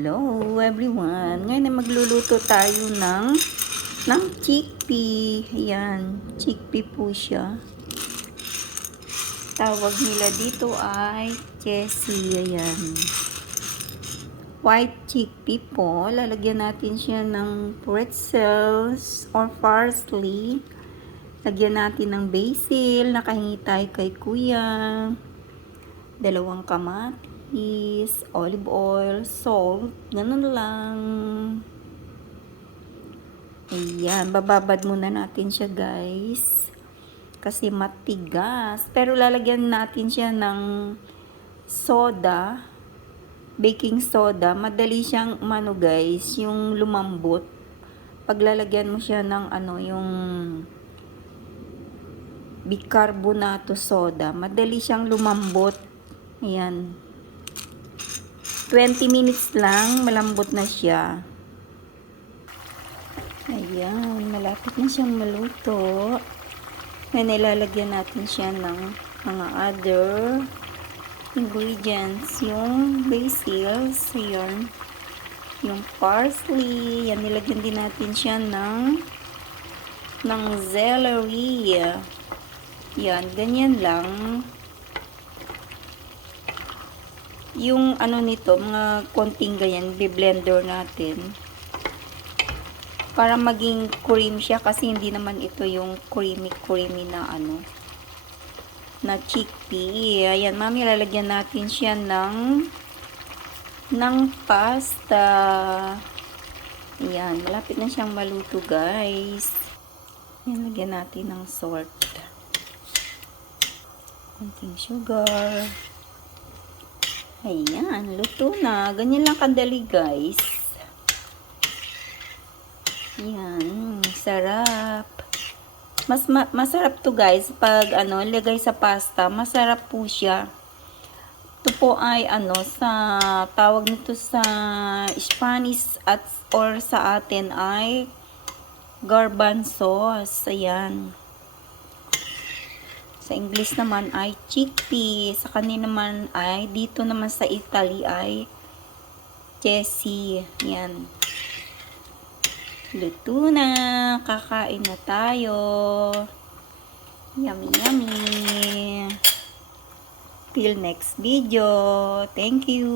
Hello everyone! Ngayon ay magluluto tayo ng chickpea. Ayan, chickpea po siya. Tawag nila dito ay Jessie. Ayan. White chickpea po. Lalagyan natin siya ng pretzels or parsley. Lagyan natin ng basil. Nakahingi tayo kay kuya. 2 kamatis, olive oil, salt, ganun lang. Ayan, bababad muna natin siya guys. Kasi matigas. Pero lalagyan natin siya ng soda, baking soda. Madali siyang umano guys, yung lumambot. Paglalagyan mo siya ng yung bicarbonato soda, madali siyang lumambot. Ayan. 20 minutes lang, malambot na siya. Ayan, malapit na siyang maluto. Ngayon, nilalagyan natin siya ng mga other ingredients. Yung basil, ayan. Yung parsley, yan, nilagyan din natin siya ng celery. Yan, ganyan lang. Yung nito, mga konting ganyan, bi-blender natin. Para maging cream siya kasi hindi naman ito yung creamy na na chickpea. Ayan, mami, lalagyan natin siya ng pasta. Ayan, malapit na siyang maluto, guys. Ayan, lagyan natin ng salt. Konting sugar. Ayan, luto na. Ganyan lang kadali, guys. Ayan, sarap. Masarap to guys pag lagay sa pasta. Masarap po siya. Ito po ay sa tawag nito sa Spanish or sa atin ay garbanzos. Ayan. Sa English naman ay chickpea. Sa kanila naman ay, dito naman sa Italy ay Jessie. Yan. Luto na. Kakain na tayo. Yummy, yummy. Till next video. Thank you.